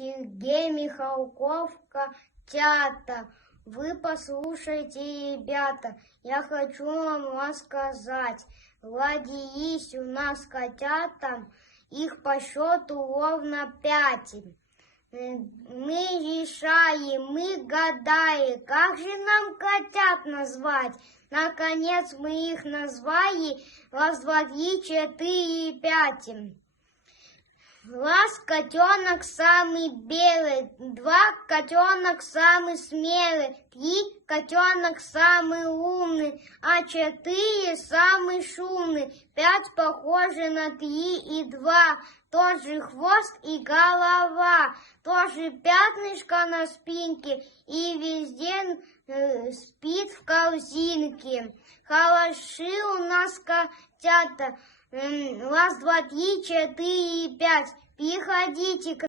Сергей Михалков, котята. Вы послушайте, ребята, я хочу вам рассказать. Родились у нас котята, их по счету ровно 5. Мы решаем, мы гадаем, как же нам котят назвать. Наконец мы их назвали: раз, два, три, 4, 5. Раз котенок самый белый, 2 котенок самый смелый, 3 котенок самый умный, а 4 самый шумный, 5 похожи на 3 и 2, тот же хвост и голова, тоже пятнышко на спинке и везде спит в корзинке. Хороши у нас котята. Раз, два, три, 4, 5. Приходите к